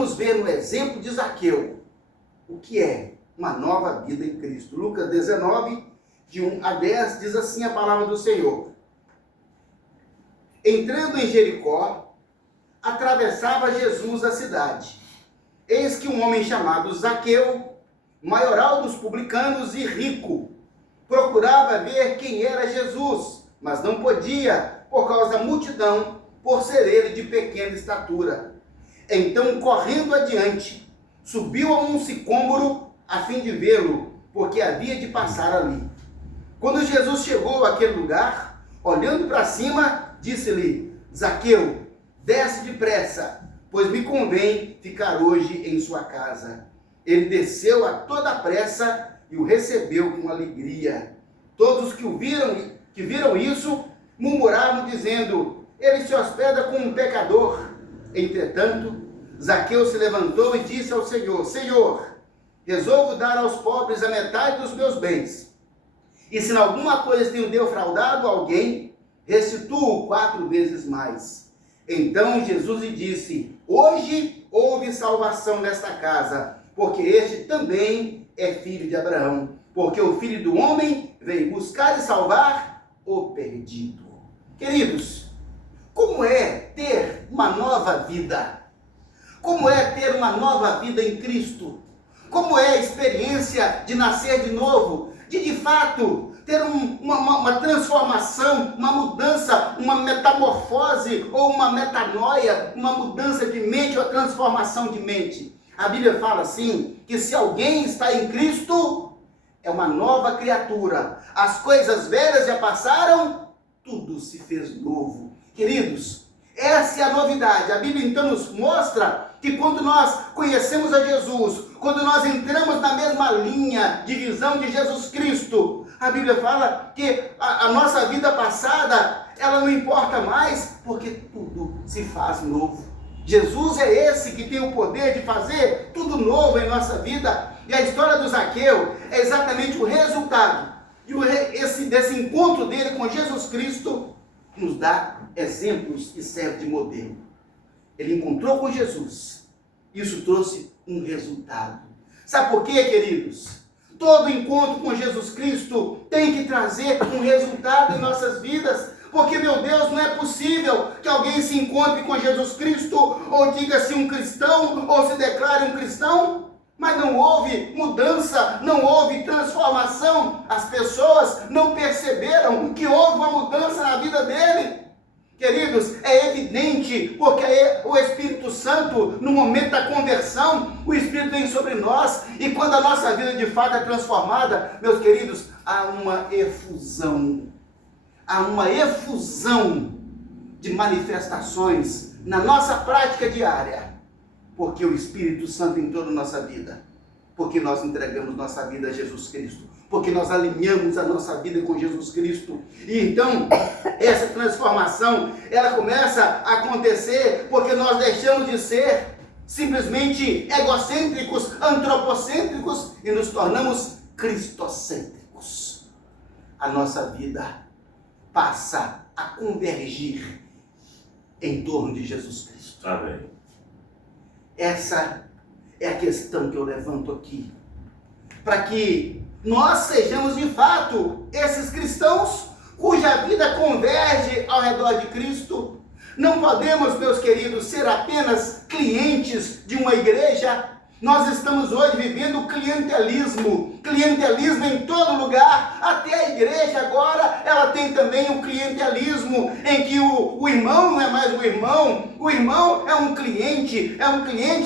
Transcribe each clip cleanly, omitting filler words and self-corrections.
vamos ver no exemplo de Zaqueu o que é uma nova vida em Cristo. Lucas 19, de 1 a 10, diz assim a palavra do Senhor. Entrando em Jericó, atravessava Jesus a cidade. Eis que um homem chamado Zaqueu, maioral dos publicanos e rico, procurava ver quem era Jesus, mas não podia, por causa da multidão, por ser ele de pequena estatura. Então, correndo adiante, subiu a um sicômoro a fim de vê-lo, porque havia de passar ali. Quando Jesus chegou àquele lugar, olhando para cima, disse-lhe: Zaqueu, desce depressa, pois me convém ficar hoje em sua casa. Ele desceu a toda pressa e o recebeu com alegria. Todos que viram isso, murmuravam dizendo: ele se hospeda com um pecador. Entretanto, Zaqueu se levantou e disse ao Senhor: Senhor, resolvo dar aos pobres a metade dos meus bens. E se em alguma coisa tenho defraudado alguém, restituo 4 vezes mais. Então Jesus lhe disse: hoje houve salvação nesta casa, porque este também é filho de Abraão. Porque o Filho do Homem veio buscar e salvar o perdido. Queridos, como é ter uma nova vida? Como é ter uma nova vida em Cristo? Como é a experiência de nascer de novo? De fato, ter uma transformação, uma mudança, uma metamorfose ou uma metanoia, uma mudança de mente ou transformação de mente. A Bíblia fala assim, que se alguém está em Cristo, é uma nova criatura. As coisas velhas já passaram, tudo se fez novo. Queridos, essa é a novidade. A Bíblia então nos mostra que quando nós conhecemos a Jesus, quando nós entramos na mesma linha de visão de Jesus Cristo, a Bíblia fala que a nossa vida passada, ela não importa mais, porque tudo se faz novo. Jesus é esse que tem o poder de fazer tudo novo em nossa vida. E a história do Zaqueu é exatamente o resultado desse encontro dele com Jesus Cristo, nos dá exemplos e serve de modelo. Ele encontrou com Jesus. Isso trouxe um resultado. Sabe por quê, queridos? Todo encontro com Jesus Cristo tem que trazer um resultado em nossas vidas. Porque, meu Deus, não é possível que alguém se encontre com Jesus Cristo, ou diga-se um cristão, ou se declare um cristão, mas não houve mudança, não houve transformação. As pessoas não perceberam que houve uma mudança na vida dele. Queridos, é evidente, porque o Espírito Santo, no momento da conversão, o Espírito vem sobre nós, e quando a nossa vida de fato é transformada, meus queridos, há uma efusão de manifestações na nossa prática diária, porque o Espírito Santo entrou na nossa vida, porque nós entregamos nossa vida a Jesus Cristo, porque nós alinhamos a nossa vida com Jesus Cristo. E então, essa transformação, ela começa a acontecer porque nós deixamos de ser simplesmente egocêntricos, antropocêntricos, e nos tornamos cristocêntricos. A nossa vida passa a convergir em torno de Jesus Cristo. Amém. Essa é a questão que eu levanto aqui, para que nós sejamos de fato esses cristãos cuja vida converge ao redor de Cristo. Não podemos, meus queridos, ser apenas clientes de uma igreja. Nós estamos hoje vivendo clientelismo em todo lugar, até a igreja agora, ela tem também o clientelismo, em que o irmão não é mais o irmão é um cliente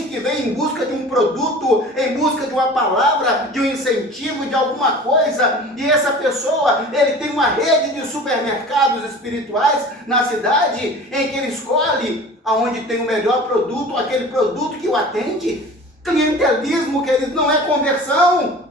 que vem em busca de um produto, em busca de uma palavra, de um incentivo, de alguma coisa, e essa pessoa, ele tem uma rede de supermercados espirituais na cidade, em que ele escolhe aonde tem o melhor produto, aquele produto que o atende. Clientelismo, queridos, não é conversão.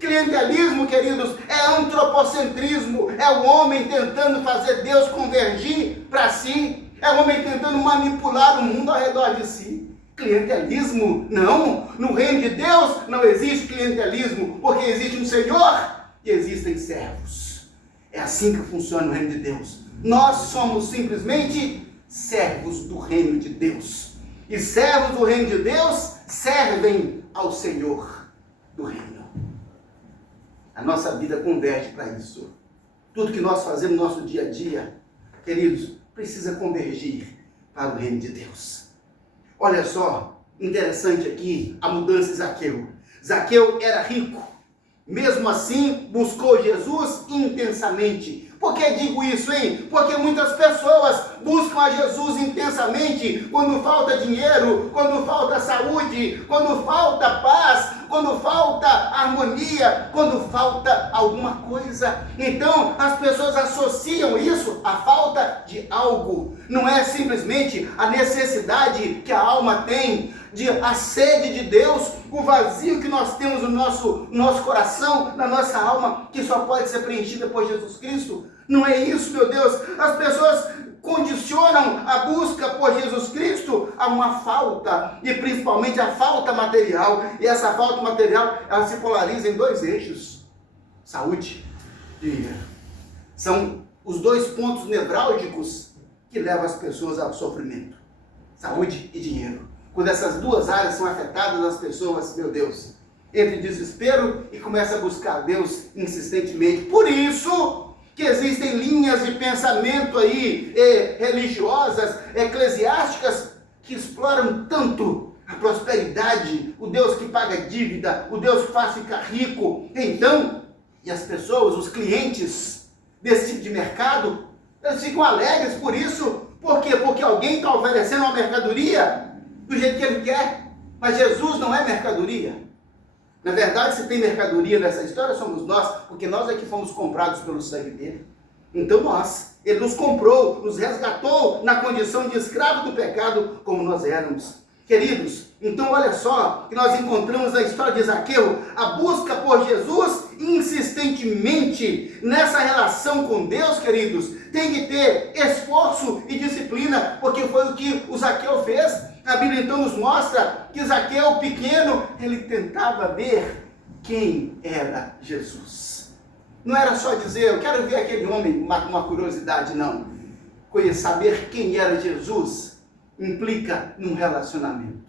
Clientelismo, queridos, é antropocentrismo. É o homem tentando fazer Deus convergir para si. É o homem tentando manipular o mundo ao redor de si. Clientelismo, não. No reino de Deus não existe clientelismo, porque existe um Senhor e existem servos. É assim que funciona o reino de Deus. Nós somos simplesmente servos do reino de Deus. E servos do reino de Deus servem ao Senhor do reino. A nossa vida converge para isso. Tudo que nós fazemos no nosso dia a dia, queridos, precisa convergir para o reino de Deus. Olha só, interessante aqui a mudança de Zaqueu. Zaqueu era rico. Mesmo assim, buscou Jesus intensamente. Por que digo isso, hein? Porque muitas pessoas buscam a Jesus intensamente quando falta dinheiro, quando falta saúde, quando falta paz, quando falta harmonia, quando falta alguma coisa. Então, as pessoas associam isso à falta de algo. Não é simplesmente a necessidade que a alma tem, a sede de Deus, o vazio que nós temos no nosso coração, na nossa alma, que só pode ser preenchida por Jesus Cristo. Não é isso, meu Deus. As pessoas condicionam a busca por Jesus Cristo a uma falta, e principalmente a falta material. E essa falta material, ela se polariza em dois eixos: saúde e dinheiro. São os dois pontos nevrálgicos que levam as pessoas ao sofrimento: saúde e dinheiro. Quando essas duas áreas são afetadas, as pessoas, meu Deus, entram em desespero e começam a buscar Deus insistentemente. Por isso que existem linhas de pensamento aí, religiosas, eclesiásticas, que exploram tanto a prosperidade, o Deus que paga dívida, o Deus que faz ficar rico. Então, e as pessoas, os clientes desse tipo de mercado, eles ficam alegres por isso. Por quê? Porque alguém está oferecendo uma mercadoria do jeito que ele quer. Mas Jesus não é mercadoria. Na verdade, se tem mercadoria nessa história, somos nós, porque nós é que fomos comprados pelo sangue dele. Então ele nos comprou, nos resgatou na condição de escravo do pecado, como nós éramos. Queridos, então olha só que nós encontramos na história de Zaqueu a busca por Jesus insistentemente. Nessa relação com Deus, queridos, tem que ter esforço e disciplina, porque foi o que o Zaqueu fez. A Bíblia então nos mostra que Zaqueu, pequeno, ele tentava ver quem era Jesus. Não era só dizer, eu quero ver aquele homem, uma curiosidade, não. Saber quem era Jesus implica num relacionamento.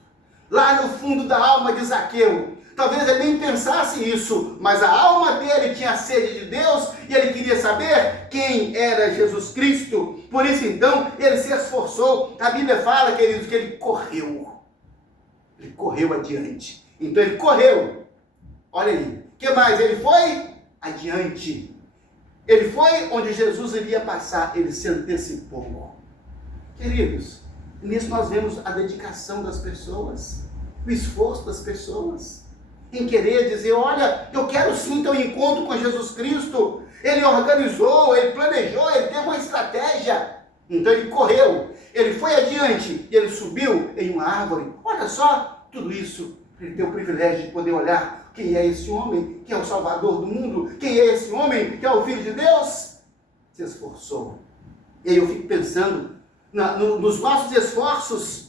Lá no fundo da alma de Zaqueu, talvez ele nem pensasse isso, mas a alma dele tinha sede de Deus e ele queria saber quem era Jesus Cristo. Por isso então ele se esforçou. A Bíblia fala, queridos, que ele correu adiante. Então ele correu, olha aí, o que mais? Ele foi adiante, ele foi onde Jesus iria passar, ele se antecipou. Queridos, nisso nós vemos a dedicação das pessoas, o esforço das pessoas em querer dizer, olha, eu quero sim ter um encontro com Jesus Cristo. Ele organizou, ele planejou, ele teve uma estratégia. Então ele correu, ele foi adiante e ele subiu em uma árvore. Olha só, tudo isso, ele tem o privilégio de poder olhar quem é esse homem, que é o Salvador do mundo, quem é esse homem, que é o Filho de Deus. Se esforçou. E aí eu fico pensando nos nossos esforços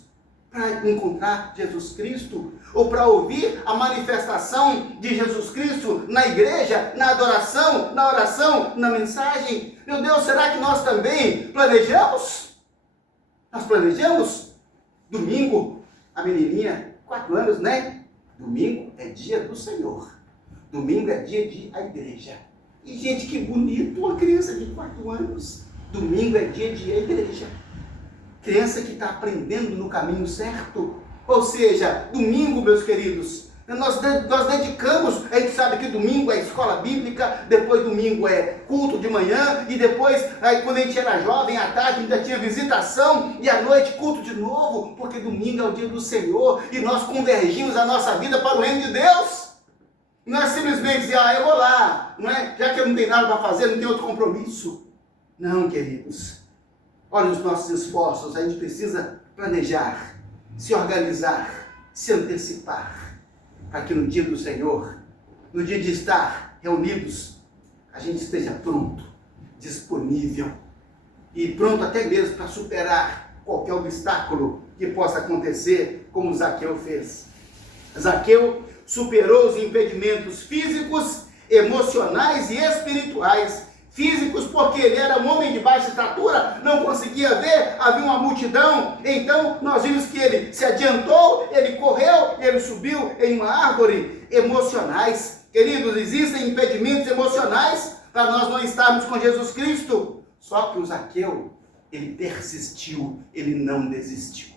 para encontrar Jesus Cristo, ou para ouvir a manifestação de Jesus Cristo na igreja, na adoração, na oração, na mensagem. Meu Deus, será que nós também planejamos? Nós planejamos? Domingo, a menininha, 4 anos, né? Domingo é dia do Senhor. Domingo é dia de a igreja. E gente, que bonito, uma criança de 4 anos. Domingo é dia de a igreja. Criança que está aprendendo no caminho certo. Ou seja, domingo, meus queridos, nós dedicamos, a gente sabe que domingo é escola bíblica, depois domingo é culto de manhã, e depois, aí, quando a gente era jovem, à tarde ainda tinha visitação, e à noite culto de novo, porque domingo é o dia do Senhor, e nós convergimos a nossa vida para o reino de Deus. Não é simplesmente dizer, eu vou lá, não é? Já que eu não tenho nada para fazer, não tenho outro compromisso. Não, queridos. Olha os nossos esforços, a gente precisa planejar, se organizar, se antecipar, para que no dia do Senhor, no dia de estar reunidos, a gente esteja pronto, disponível, e pronto até mesmo para superar qualquer obstáculo que possa acontecer, como Zaqueu fez. Zaqueu superou os impedimentos físicos, emocionais e espirituais, físicos, porque ele era um homem de baixa estatura, não conseguia ver, havia uma multidão. Então nós vimos que ele se adiantou, ele correu, ele subiu em uma árvore. Emocionais, queridos, existem impedimentos emocionais para nós não estarmos com Jesus Cristo. Só que o Zaqueu, ele persistiu, ele não desistiu.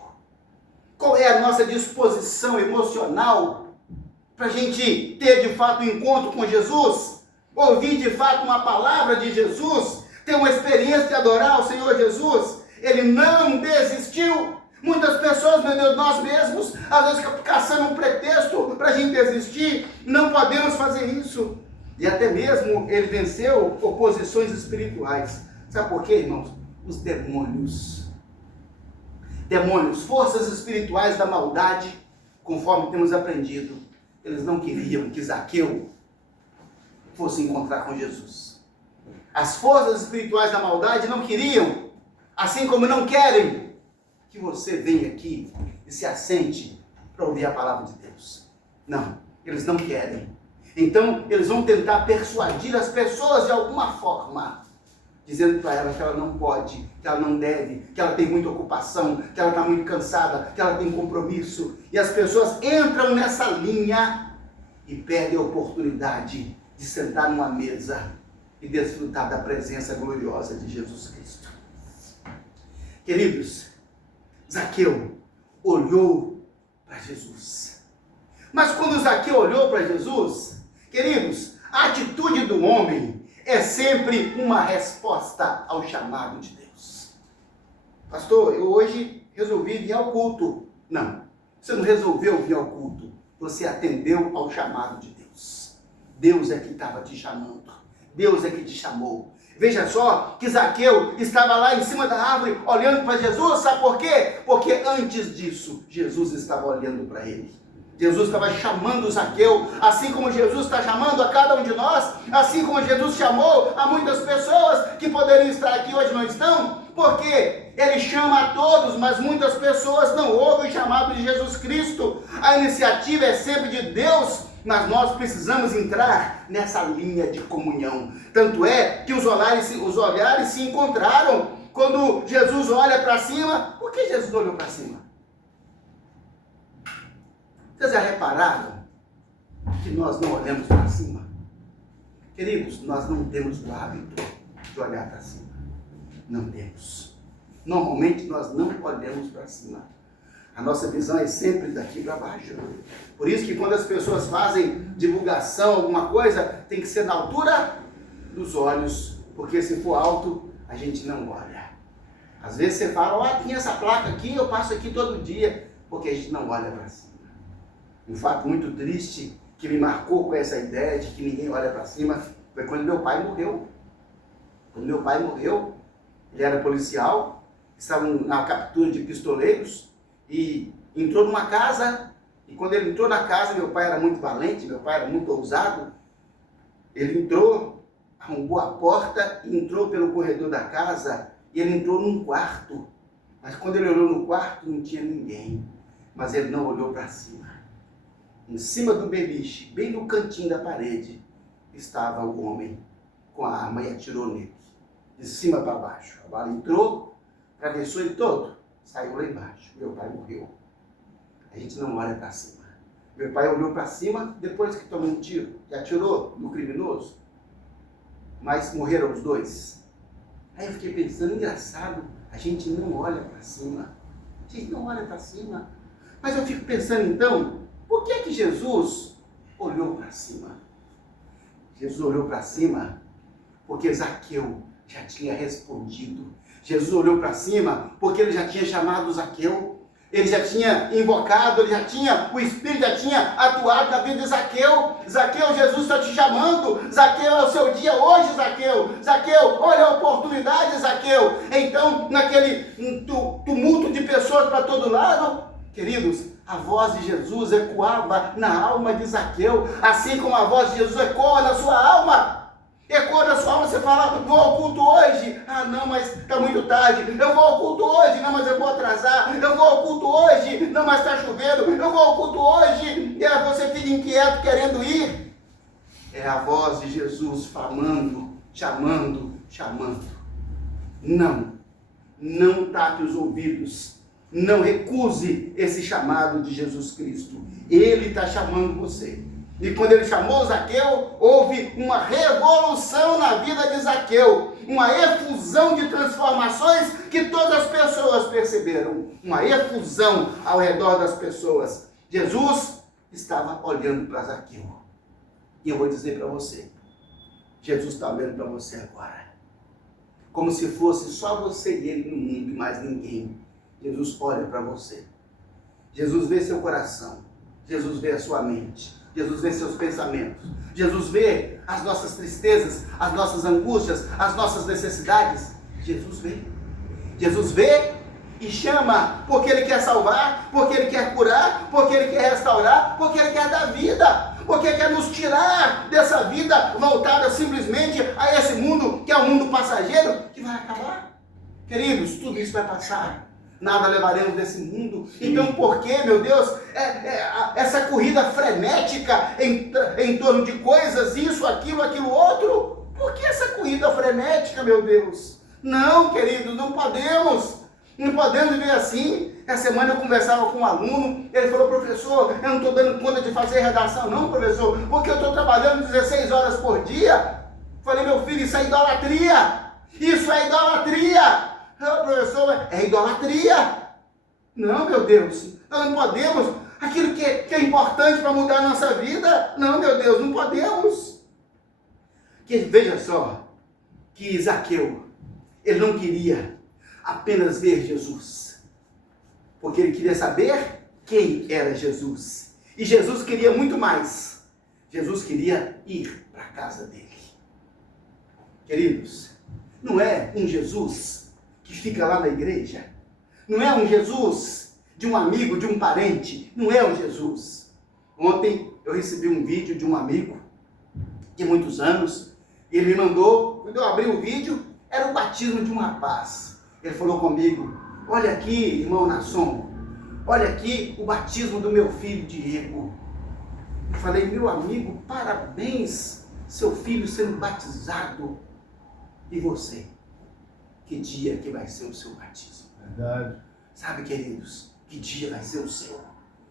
Qual é a nossa disposição emocional para a gente ter de fato um encontro com Jesus? Ouvir de fato uma palavra de Jesus? Ter uma experiência de adorar o Senhor Jesus? Ele não desistiu. Muitas pessoas, meu Deus, nós mesmos, às vezes caçando um pretexto para a gente desistir. Não podemos fazer isso. E até mesmo ele venceu oposições espirituais. Sabe por quê, irmãos? Os demônios, forças espirituais da maldade, conforme temos aprendido, eles não queriam que Zaqueu fosse encontrar com Jesus. As forças espirituais da maldade não queriam, assim como não querem, que você venha aqui e se assente para ouvir a palavra de Deus. Não, eles não querem. Então, eles vão tentar persuadir as pessoas de alguma forma, dizendo para ela que ela não pode, que ela não deve, que ela tem muita ocupação, que ela está muito cansada, que ela tem compromisso. E as pessoas entram nessa linha e perdem a oportunidade de sentar numa mesa e desfrutar da presença gloriosa de Jesus Cristo. Queridos, Zaqueu olhou para Jesus. Mas quando Zaqueu olhou para Jesus, queridos, a atitude do homem é sempre uma resposta ao chamado de Deus. Pastor, eu hoje resolvi vir ao culto. Não, você não resolveu vir ao culto. Você atendeu ao chamado de Deus. Deus é que estava te chamando. Deus é que te chamou. Veja só que Zaqueu estava lá em cima da árvore olhando para Jesus. Sabe por quê? Porque antes disso, Jesus estava olhando para ele. Jesus estava chamando Zaqueu, assim como Jesus está chamando a cada um de nós, assim como Jesus chamou a muitas pessoas que poderiam estar aqui hoje não estão, porque ele chama a todos, mas muitas pessoas não ouvem o chamado de Jesus Cristo. A iniciativa é sempre de Deus, mas nós precisamos entrar nessa linha de comunhão. Tanto é que os olhares se encontraram. Quando Jesus olha para cima, por que Jesus olhou para cima? Vocês já repararam que nós não olhamos para cima? Queridos, nós não temos o hábito de olhar para cima. Não temos. Normalmente nós não olhamos para cima. A nossa visão é sempre daqui para baixo. Por isso que quando as pessoas fazem divulgação, alguma coisa, tem que ser na altura dos olhos. Porque se for alto, a gente não olha. Às vezes você fala, ó, tinha essa placa aqui, eu passo aqui todo dia. Porque a gente não olha para cima. Um fato muito triste que me marcou com essa ideia de que ninguém olha para cima foi quando meu pai morreu. Quando meu pai morreu, ele era policial, estava na captura de pistoleiros e entrou numa casa. E quando ele entrou na casa, meu pai era muito valente, meu pai era muito ousado. Ele entrou, arrombou a porta e entrou pelo corredor da casa e ele entrou num quarto. Mas quando ele olhou no quarto, não tinha ninguém. Mas ele não olhou para cima. Em cima do beliche, bem no cantinho da parede, estava o homem com a arma e atirou nele. De cima para baixo. A bala entrou, atravessou ele todo, saiu lá embaixo. Meu pai morreu. A gente não olha para cima. Meu pai olhou para cima depois que tomou um tiro e atirou no criminoso. Mas morreram os dois. Aí eu fiquei pensando, engraçado, a gente não olha para cima. A gente não olha para cima. Mas eu fico pensando então, por que que Jesus olhou para cima? Jesus olhou para cima porque Zaqueu já tinha respondido. Jesus olhou para cima porque ele já tinha chamado Zaqueu. Ele já tinha invocado, o Espírito já tinha atuado na vida de Zaqueu. Zaqueu, Jesus está te chamando. Zaqueu, é o seu dia hoje, Zaqueu. Zaqueu, olha a oportunidade, Zaqueu. Então, naquele tumulto de pessoas para todo lado, queridos, a voz de Jesus ecoava na alma de Zaqueu, assim como a voz de Jesus ecoa na sua alma. Ecoa na sua alma, você fala, vou ao culto hoje. Ah, não, mas está muito tarde. Eu vou ao culto hoje, não, mas eu vou atrasar. Eu vou ao culto hoje, não, mas está chovendo. Eu vou ao culto hoje. E aí você fica inquieto, querendo ir. É a voz de Jesus falando chamando. Não tape os ouvidos. Não recuse esse chamado de Jesus Cristo. Ele está chamando você. E quando ele chamou Zaqueu, houve uma revolução na vida de Zaqueu. Uma efusão de transformações que todas as pessoas perceberam. Uma efusão ao redor das pessoas. Jesus estava olhando para Zaqueu. E eu vou dizer para você, Jesus está olhando para você agora. Como se fosse só você e ele no mundo e mais ninguém. Jesus olha para você. Jesus vê seu coração. Jesus vê a sua mente. Jesus vê seus pensamentos. Jesus vê as nossas tristezas, as nossas angústias, as nossas necessidades. Jesus vê. Jesus vê e chama porque Ele quer salvar, porque Ele quer curar, porque Ele quer restaurar, porque Ele quer dar vida, porque quer nos tirar dessa vida voltada simplesmente a esse mundo que é um mundo passageiro que vai acabar. Queridos, tudo isso vai passar. Nada levaremos desse mundo. Então por que, meu Deus, essa corrida frenética em torno de coisas, isso, aquilo outro? Por que essa corrida frenética, meu Deus? Não, queridos, não podemos viver assim. Essa semana eu conversava com um aluno, ele falou: professor, eu não estou dando conta de fazer redação não, professor, porque eu estou trabalhando 16 horas por dia. Falei: meu filho, isso é idolatria. Isso é idolatria. Não, professor, é idolatria. Não, meu Deus, nós não podemos. Aquilo que é importante para mudar a nossa vida, não, meu Deus, não podemos. Veja só, que Zaqueu, ele não queria apenas ver Jesus, porque ele queria saber quem era Jesus. E Jesus queria muito mais. Jesus queria ir para a casa dele. Queridos, não é um Jesus que fica lá na igreja. Não é um Jesus de um amigo, de um parente. Não é um Jesus. Ontem eu recebi um vídeo de um amigo de muitos anos. Ele me mandou, quando eu abri o vídeo, era o batismo de um rapaz. Ele falou comigo: olha aqui, irmão Nasson, olha aqui o batismo do meu filho Diego. Eu falei: meu amigo, parabéns, seu filho sendo batizado. E você? Que dia que vai ser o seu batismo? Verdade. Sabe, queridos, que dia vai ser o seu?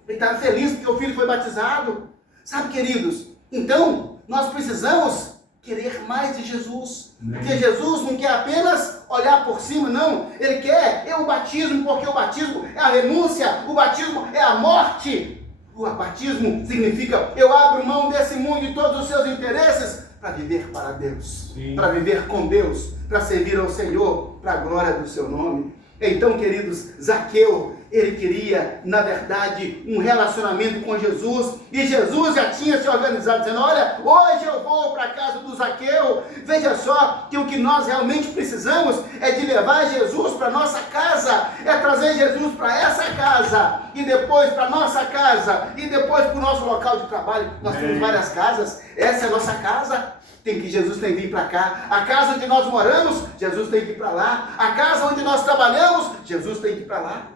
Ele está feliz porque o filho foi batizado. Sabe, queridos, então nós precisamos querer mais de Jesus. Porque Jesus não quer apenas olhar por cima, não. Ele quer o batismo, porque o batismo é a renúncia, o batismo é a morte. O batismo significa: eu abro mão desse mundo e todos os seus interesses para viver para Deus, para viver com Deus, para servir ao Senhor, para a glória do seu nome. Então, queridos, Zaqueu, ele queria, na verdade, um relacionamento com Jesus, e Jesus já tinha se organizado, dizendo: olha, hoje eu vou para a casa do Zaqueu. Veja só que o que nós realmente precisamos é de levar Jesus para a nossa casa, é trazer Jesus para essa casa, e depois para a nossa casa, e depois para o nosso local de trabalho. Nós temos várias casas, essa é a nossa casa. Jesus tem que vir para cá. A casa onde nós moramos, Jesus tem que ir para lá. A casa onde nós trabalhamos, Jesus tem que ir para lá.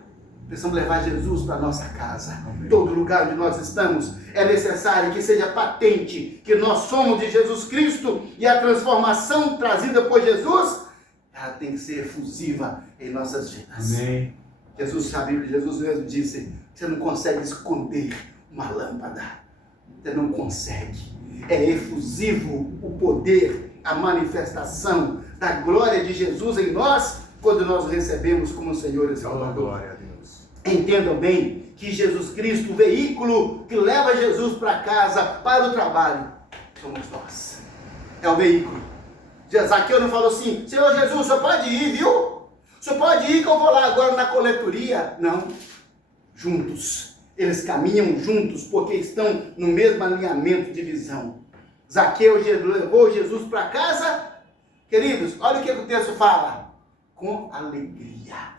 Precisamos levar Jesus para a nossa casa. Amém. Todo lugar onde nós estamos, é necessário que seja patente que nós somos de Jesus Cristo, e a transformação trazida por Jesus, ela tem que ser efusiva em nossas vidas. Amém. Jesus mesmo disse: você não consegue esconder uma lâmpada. Você não consegue. É efusivo o poder, a manifestação da glória de Jesus em nós, quando nós o recebemos como Senhor e Salvador. Glória a Deus. Entendam bem que Jesus Cristo, o veículo que leva Jesus para casa, para o trabalho, somos nós. É o veículo. Zaqueu não falou assim: Senhor Jesus, o senhor pode ir, viu? O senhor pode ir que eu vou lá agora na coletoria. Não. Juntos. Eles caminham juntos porque estão no mesmo alinhamento de visão. Zaqueu levou Jesus para casa. Queridos, olha o que o texto fala: com alegria.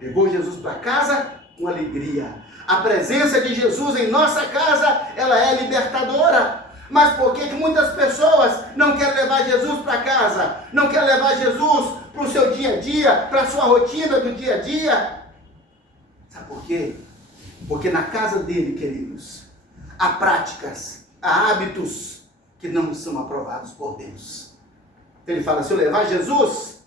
Levou Jesus para casa com alegria. A presença de Jesus em nossa casa, ela é libertadora. Mas por que muitas pessoas não querem levar Jesus para casa? Não querem levar Jesus para o seu dia a dia, para a sua rotina do dia a dia? Sabe por quê? Porque na casa dele, queridos, há práticas, há hábitos que não são aprovados por Deus. Ele fala, se eu levar Jesus,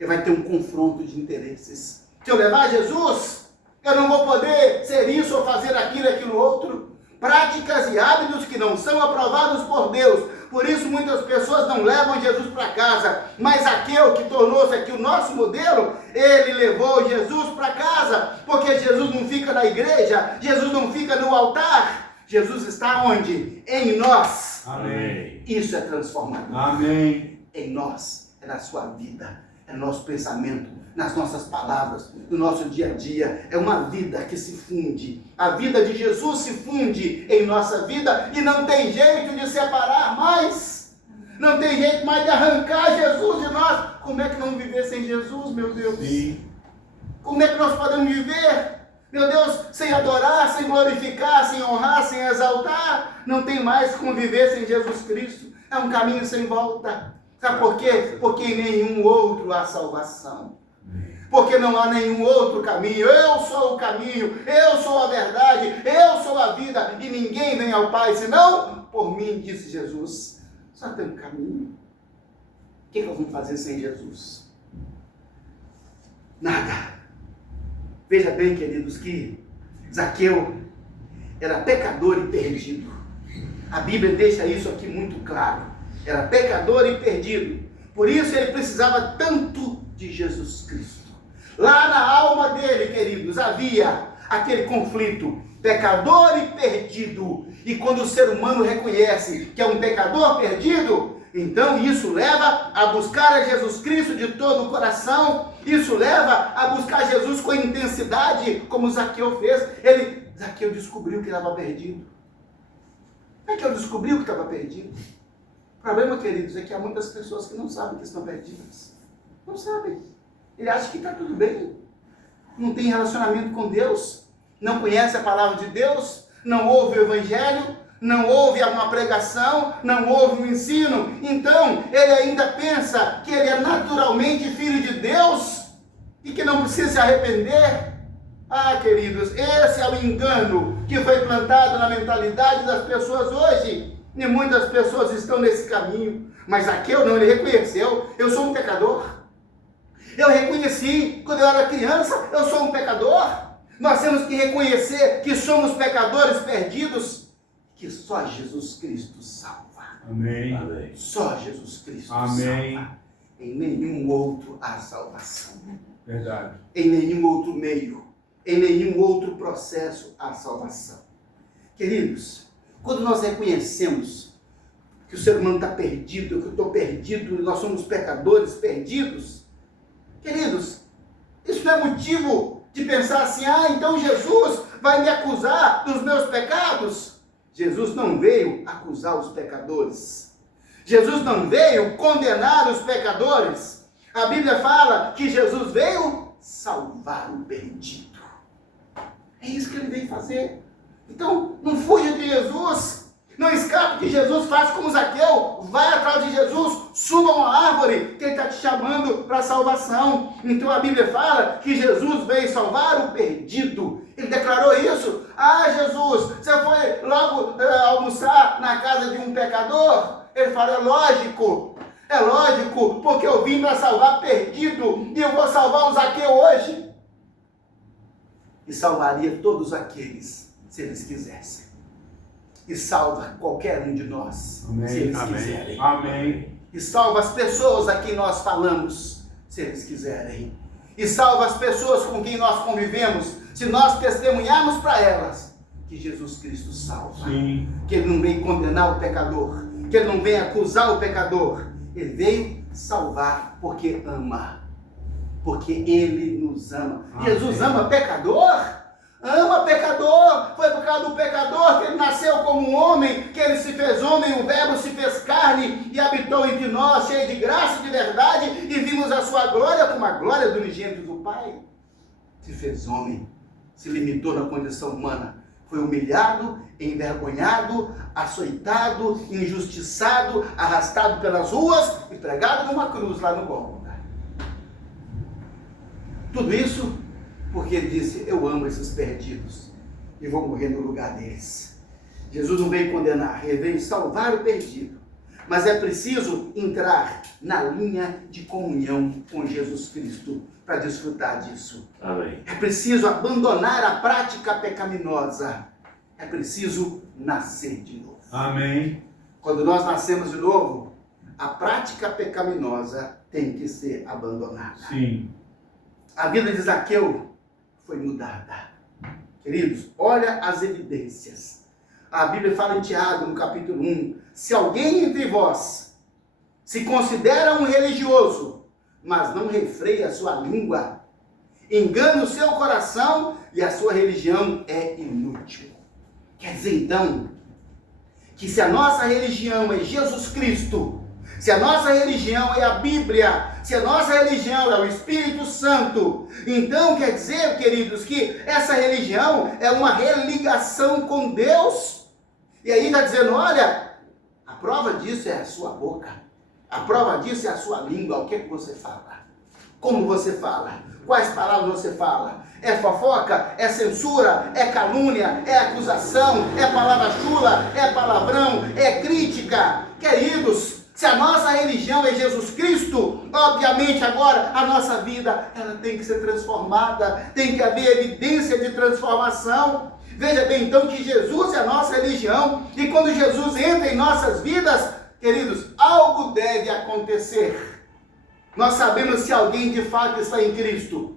ele vai ter um confronto de interesses. Se eu levar Jesus, eu não vou poder ser isso ou fazer aquilo outro. Práticas e hábitos que não são aprovados por Deus. Por isso muitas pessoas não levam Jesus para casa. Mas Zaqueu, que tornou-se aqui o nosso modelo, ele levou Jesus para casa. Porque Jesus não fica na igreja, Jesus não fica no altar. Jesus está onde? Em nós. Amém. Isso é transformador. Amém. Em nós, é na sua vida, é no nosso pensamento, nas nossas palavras, no nosso dia a dia. É uma vida que se funde. A vida de Jesus se funde em nossa vida e não tem jeito de separar mais. Não tem jeito mais de arrancar Jesus de nós. Como é que não viver sem Jesus, meu Deus? Sim. Como é que nós podemos viver, meu Deus, sem adorar, sem glorificar, sem honrar, sem exaltar? Não tem mais como viver sem Jesus Cristo. É um caminho sem volta. Sabe por quê? Porque em nenhum outro há salvação. Porque não há nenhum outro caminho. Eu sou o caminho, eu sou a verdade, eu sou a vida, e ninguém vem ao Pai senão por mim, disse Jesus. Só tem um caminho. O que nós vamos fazer sem Jesus? Nada. Veja bem, queridos, que Zaqueu era pecador e perdido. A Bíblia deixa isso aqui muito claro. Era pecador e perdido. Por isso ele precisava tanto de Jesus Cristo. Lá na alma dele, queridos, havia aquele conflito, pecador e perdido. E quando o ser humano reconhece que é um pecador perdido, então isso leva a buscar a Jesus Cristo de todo o coração. Isso leva a buscar Jesus com intensidade, como Zaqueu fez. Zaqueu descobriu que estava perdido. Zaqueu descobriu que estava perdido. O problema, queridos, é que há muitas pessoas que não sabem que estão perdidas. Não sabem. Ele acha que está tudo bem. Não tem relacionamento com Deus. Não conhece a palavra de Deus. Não ouve o Evangelho. Não ouve uma pregação. Não ouve um ensino. Então, ele ainda pensa que ele é naturalmente filho de Deus e que não precisa se arrepender. Ah, queridos, esse é o engano que foi plantado na mentalidade das pessoas hoje. E muitas pessoas estão nesse caminho. Mas Zaqueu não, ele reconheceu: eu sou um pecador. Eu reconheci, quando eu era criança, eu sou um pecador. Nós temos que reconhecer que somos pecadores perdidos, que só Jesus Cristo salva. Amém. Só Jesus Cristo Amém. salva. Em nenhum outro há salvação. Verdade. Em nenhum outro meio, em nenhum outro processo há salvação. Queridos, quando nós reconhecemos que o ser humano está perdido, que eu estou perdido, nós somos pecadores perdidos, queridos, isso não é motivo de pensar assim: ah, então Jesus vai me acusar dos meus pecados. Jesus não veio acusar os pecadores. Jesus não veio condenar os pecadores. A Bíblia fala que Jesus veio salvar o perdido. É isso que ele veio fazer. Então, não fuja de Jesus. Não escape que Jesus faz como Zaqueu. Vai atrás de Jesus, suba uma árvore, que ele está te chamando para a salvação. Então a Bíblia fala que Jesus veio salvar o perdido. Ele declarou isso. Ah, Jesus, você foi logo almoçar na casa de um pecador? Ele fala: é lógico, porque eu vim para salvar perdido, e eu vou salvar o Zaqueu hoje. E salvaria todos aqueles, se eles quisessem. E salva qualquer um de nós, Amém. se eles Amém. quiserem. Amém. E salva as pessoas a quem nós falamos, se eles quiserem. E salva as pessoas com quem nós convivemos, se nós testemunharmos para elas que Jesus Cristo salva. Sim. Que ele não veio condenar o pecador, que ele não veio acusar o pecador. Ele veio salvar porque ama. Porque ele nos ama. Amém. Jesus ama pecador? Ama pecador. Foi por causa do pecador que ele nasceu como um homem, que ele se fez homem, o verbo se fez carne e habitou entre nós, cheio de graça e de verdade, e vimos a sua glória como a glória do unigênito do Pai. Se fez homem, se limitou na condição humana, foi humilhado, envergonhado, açoitado, injustiçado, arrastado pelas ruas e pregado numa cruz lá no Gólgota. Tudo isso porque ele disse: eu amo esses perdidos e vou morrer no lugar deles. Jesus não veio condenar, ele veio salvar o perdido. mas é preciso entrar na linha de comunhão com Jesus Cristo para desfrutar disso. Amém. É preciso abandonar a prática pecaminosa. É preciso nascer de novo. Amém. Quando nós nascemos de novo, a prática pecaminosa tem que ser abandonada. Sim. A vida de Zaqueu foi mudada. Queridos, olha as evidências. A Bíblia fala em Tiago, no capítulo 1, se alguém entre vós se considera um religioso, mas não refreia a sua língua, engana o seu coração e a sua religião é inútil. Quer dizer, então, que se a nossa religião é Jesus Cristo, se a nossa religião é a Bíblia, se a nossa religião é o Espírito Santo, então quer dizer, queridos, que essa religião é uma religação com Deus. E aí está dizendo, olha, a prova disso é a sua boca, a prova disso é a sua língua, o que você fala, como você fala, quais palavras você fala. É fofoca, é censura, é calúnia, é acusação, é palavra chula, é palavrão, é crítica. Queridos, se a nossa religião é Jesus Cristo, obviamente agora a nossa vida ela tem que ser transformada, tem que haver evidência de transformação. Veja bem então que Jesus é a nossa religião, e quando Jesus entra em nossas vidas, queridos, algo deve acontecer. Nós sabemos se alguém de fato está em Cristo,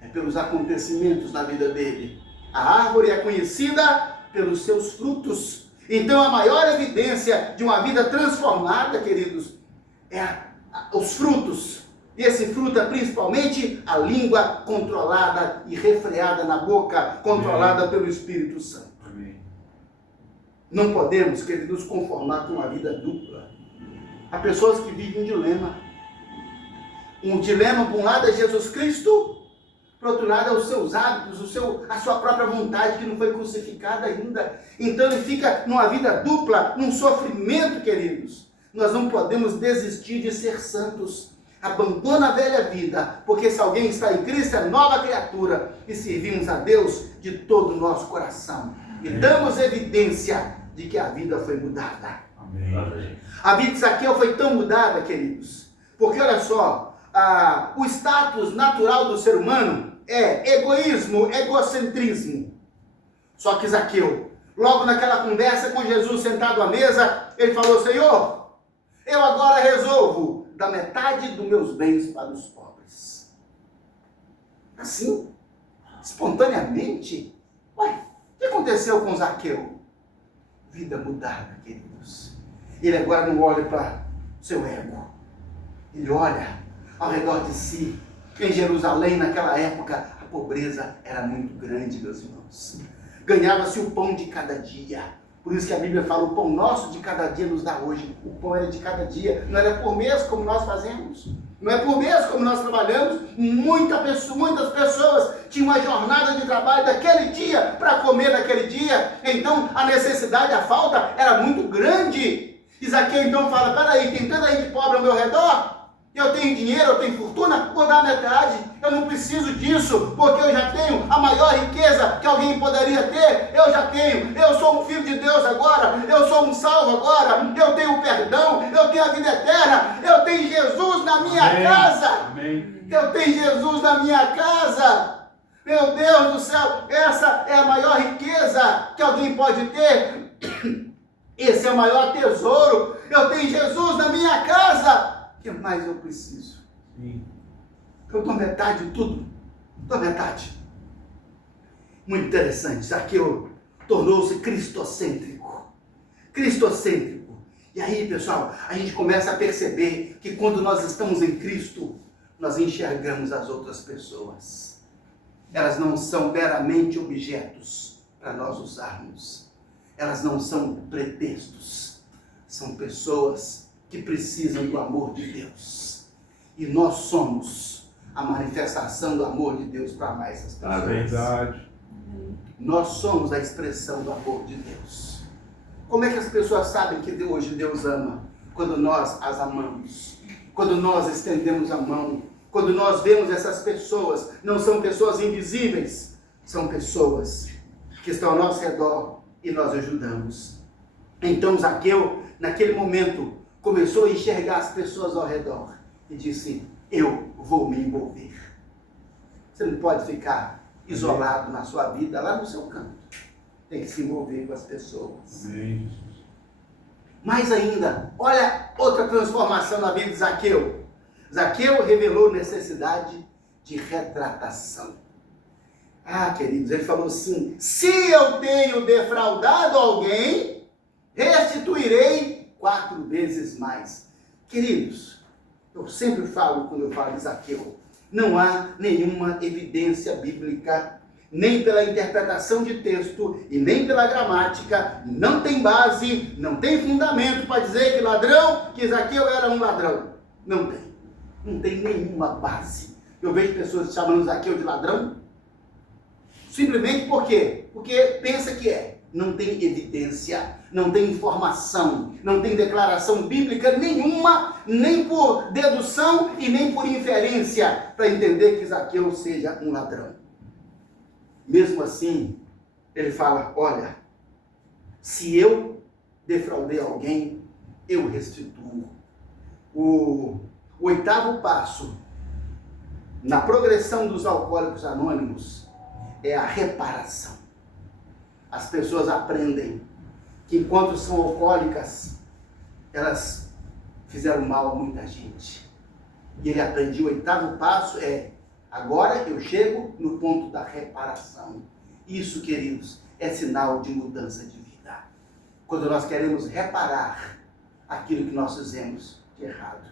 é pelos acontecimentos na vida dele. A árvore é conhecida pelos seus frutos. Então a maior evidência de uma vida transformada, queridos, é os frutos. E esse fruto é principalmente a língua controlada e refreada na boca, controlada pelo Espírito Santo. Amém. Não podemos, queridos, nos conformar com uma vida dupla. Há pessoas que vivem um dilema. Um dilema, por um lado, é Jesus Cristo, por outro lado, é os seus hábitos, a sua própria vontade que não foi crucificada ainda. Então ele fica numa vida dupla, num sofrimento, queridos. Nós não podemos desistir de ser santos. Abandona a velha vida, porque se alguém está em Cristo, é nova criatura, e servimos a Deus de todo o nosso coração. E damos evidência de que a vida foi mudada. Amém. A vida de Zaqueu foi tão mudada, queridos, porque olha só, o status natural do ser humano é egoísmo, egocentrismo. Só que Zaqueu, logo naquela conversa com Jesus sentado à mesa, ele falou, Senhor, eu agora resolvo dar metade dos meus bens para os pobres. Assim, espontaneamente. Ué, o que aconteceu com Zaqueu? Vida mudada, queridos. Ele agora não olha para seu ego. Ele olha ao redor de si. Em Jerusalém, naquela época, a pobreza era muito grande, meus irmãos. Ganhava-se o pão de cada dia. Por isso que a Bíblia fala, o pão nosso de cada dia nos dá hoje. O pão era de cada dia, não era por mês como nós fazemos. Não é por mês como nós trabalhamos. Muitas pessoas tinham uma jornada de trabalho daquele dia para comer naquele dia. Então a necessidade, a falta era muito grande. Zaqueu então fala, peraí, tem tanta gente pobre ao meu redor? Eu tenho dinheiro, eu tenho fortuna, vou dar metade. Eu não preciso disso, porque eu já tenho a maior riqueza que alguém poderia ter. Eu já tenho, eu sou um filho de Deus agora, eu sou um salvo agora, eu tenho perdão, eu tenho a vida eterna, eu tenho Jesus na minha casa. Amém. Eu tenho Jesus na minha casa. Meu Deus do céu, essa é a maior riqueza que alguém pode ter. Esse é o maior tesouro. Eu tenho Jesus na minha casa. O que mais eu preciso? Sim. Eu dou metade de tudo. Dou metade. Muito interessante. Zaqueu tornou-se cristocêntrico. Cristocêntrico. E aí, pessoal, a gente começa a perceber que quando nós estamos em Cristo, nós enxergamos as outras pessoas. Elas não são meramente objetos para nós usarmos. Elas não são pretextos. São pessoas que precisam do amor de Deus. E nós somos a manifestação do amor de Deus para mais essas pessoas. É verdade. Nós somos a expressão do amor de Deus. Como é que as pessoas sabem que hoje Deus ama? Quando nós as amamos. Quando nós estendemos a mão. Quando nós vemos essas pessoas. Não são pessoas invisíveis. São pessoas que estão ao nosso redor e nós ajudamos. Então Zaqueu, naquele momento, começou a enxergar as pessoas ao redor e disse: eu vou me envolver. Você não pode ficar isolado na sua vida, lá no seu canto. Tem que se envolver com as pessoas. Amém. Mais ainda, olha outra transformação na vida de Zaqueu. Zaqueu revelou necessidade de retratação. Ah, queridos, ele falou assim: se eu tenho defraudado alguém, restituirei 4 vezes mais. Queridos, eu sempre falo, quando eu falo de Zaqueu, não há nenhuma evidência bíblica, nem pela interpretação de texto e nem pela gramática, não tem base, não tem fundamento para dizer que Zaqueu era um ladrão. Não tem nenhuma base. Eu vejo pessoas chamando Zaqueu de ladrão, simplesmente por quê? Porque pensa que é. Não tem evidência, não tem informação, não tem declaração bíblica nenhuma, nem por dedução e nem por inferência, para entender que Zaqueu seja um ladrão. Mesmo assim, ele fala: olha, se eu defraudei alguém, eu restituo. O 8º passo na progressão dos alcoólicos anônimos é a reparação. As pessoas aprendem que enquanto são alcoólicas, elas fizeram mal a muita gente. E ele aprende: o 8º passo é: agora eu chego no ponto da reparação. Isso, queridos, é sinal de mudança de vida. Quando nós queremos reparar aquilo que nós fizemos de errado,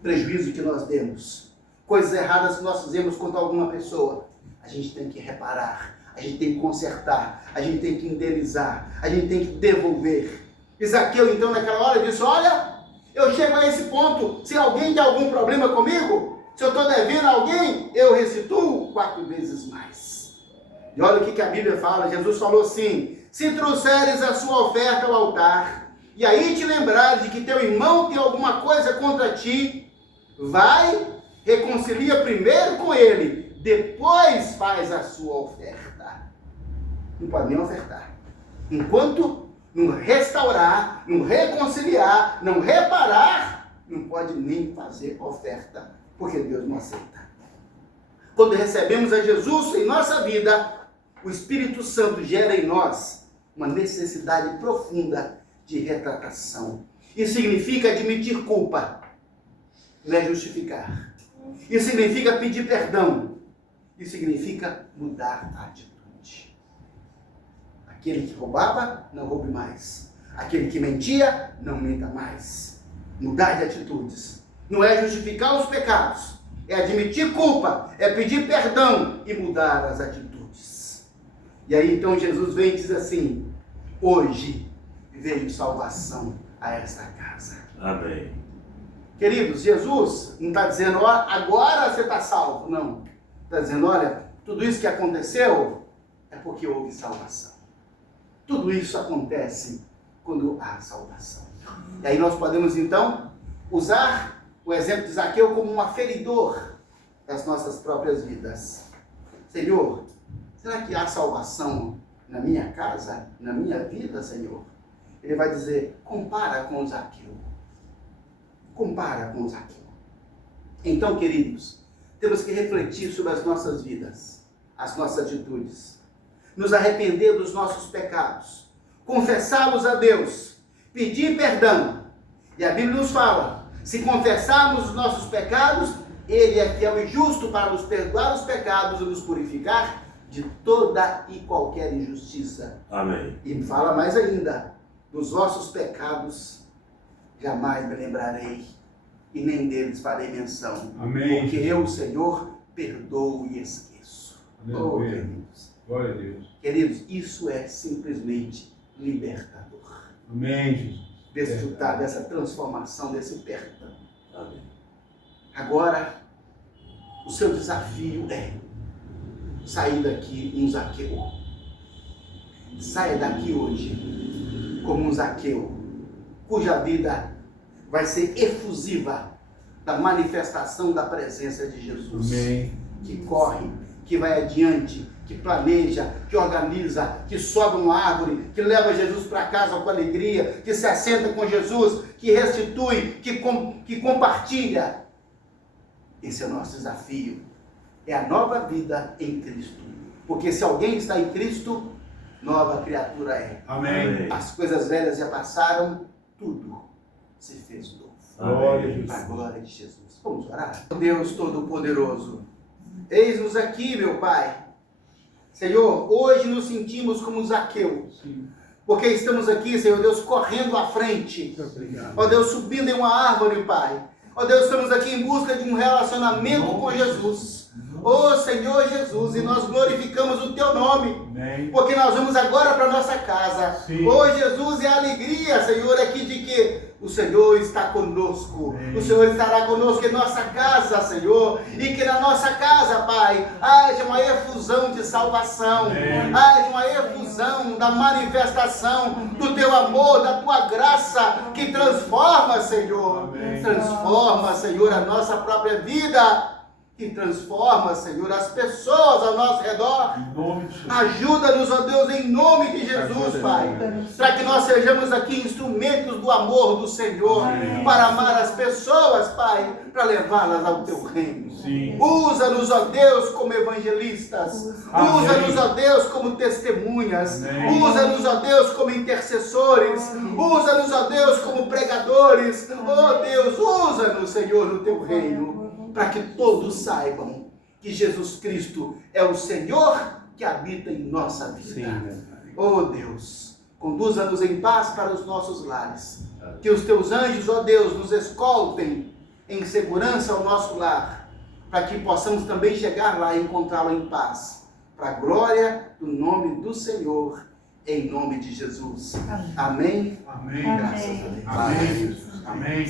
prejuízo que nós demos, coisas erradas que nós fizemos contra alguma pessoa, a gente tem que reparar, a gente tem que consertar, a gente tem que indenizar, a gente tem que devolver. E Zaqueu, então, naquela hora, disse: olha, eu chego a esse ponto, se alguém tem algum problema comigo, se eu estou devendo a alguém, eu restituo 4 vezes mais. E olha o que a Bíblia fala. Jesus falou assim: se trouxeres a sua oferta ao altar, e aí te lembrares de que teu irmão tem alguma coisa contra ti, vai, reconcilia primeiro com ele, depois faz a sua oferta. Não pode nem ofertar. Enquanto não restaurar, não reconciliar, não reparar, não pode nem fazer oferta, porque Deus não aceita. Quando recebemos a Jesus em nossa vida, o Espírito Santo gera em nós uma necessidade profunda de retratação. Isso significa admitir culpa, não é justificar. Isso significa pedir perdão. Isso significa mudar a atitude. Aquele que roubava, não roube mais. Aquele que mentia, não minta mais. Mudar de atitudes. Não é justificar os pecados, é admitir culpa, é pedir perdão e mudar as atitudes. E aí então Jesus vem e diz assim: hoje veio salvação a esta casa. Amém. Queridos, Jesus não está dizendo: ó, agora você está salvo. Não. Está dizendo: olha, tudo isso que aconteceu é porque houve salvação. Tudo isso acontece quando há salvação. E aí nós podemos então usar o exemplo de Zaqueu como um aferidor das nossas próprias vidas. Senhor, será que há salvação na minha casa, na minha vida, Senhor? Ele vai dizer: compara com Zaqueu. Compara com Zaqueu. Então, queridos, temos que refletir sobre as nossas vidas, as nossas atitudes, nos arrepender dos nossos pecados, confessá-los a Deus, pedir perdão. E a Bíblia nos fala: se confessarmos os nossos pecados, Ele é fiel e justo para nos perdoar os pecados e nos purificar de toda e qualquer injustiça. Amém. E fala mais ainda: dos vossos pecados jamais me lembrarei, e nem deles farei menção. Amém. Porque eu, Senhor, perdoo e esqueço. Oh, queridos. Glória a Deus. Queridos, isso é simplesmente libertador. Amém, Jesus. Desfrutar dessa transformação, desse perdão. Amém. Agora, o seu desafio é sair daqui um Zaqueu. Saia daqui hoje como um Zaqueu, cuja vida vai ser efusiva da manifestação da presença de Jesus. Amém. Que corre, que vai adiante, que planeja, que organiza, que sobe uma árvore, que leva Jesus para casa com alegria, que se assenta com Jesus, que restitui, que compartilha. Esse é o nosso desafio. É a nova vida em Cristo. Porque se alguém está em Cristo, nova criatura é. Amém. As coisas velhas já passaram, tudo se fez novo. Glória a Jesus. A glória de Jesus. Vamos orar? Deus Todo-Poderoso, eis-nos aqui, meu Pai. Senhor, hoje nos sentimos como Zaqueu. Sim. Porque estamos aqui, Senhor Deus, correndo à frente. Obrigado. Ó Deus, subindo em uma árvore, Pai. Ó Deus, estamos aqui em busca de um relacionamento com Jesus. Ó Senhor Jesus, e nós glorificamos o Teu nome. Amém. Porque nós vamos agora para nossa casa. Sim. Ó Jesus, e a alegria, Senhor, aqui de que o Senhor está conosco. Amém. O Senhor estará conosco em nossa casa, Senhor. E que na nossa casa, Pai, haja uma efusão de salvação. Amém. Haja uma efusão da manifestação do Teu amor, da Tua graça, que transforma, Senhor. Amém. Transforma, Senhor, a nossa própria vida. Que transforma, Senhor, as pessoas ao nosso redor. Em nome de Jesus. Ajuda-nos, ó Deus, em nome de Jesus, Pai. Para que nós sejamos aqui instrumentos do amor do Senhor. Amém. Para amar as pessoas, Pai. Para levá-las ao Teu reino. Sim. Usa-nos, ó Deus, como evangelistas. Amém. Usa-nos, ó Deus, como testemunhas. Amém. Usa-nos, ó Deus, como intercessores. Usa-nos, ó Deus, como pregadores. Ó Deus, usa-nos, Senhor, no Teu reino. Para que todos saibam que Jesus Cristo é o Senhor que habita em nossa vida. Sim. Oh Deus, conduza-nos em paz para os nossos lares. Que os Teus anjos, ó Deus, nos escoltem em segurança ao nosso lar, para que possamos também chegar lá e encontrá-lo em paz. Para a glória do nome do Senhor, em nome de Jesus. Amém. Amém. Graças a Deus. Amém. Jesus. Amém.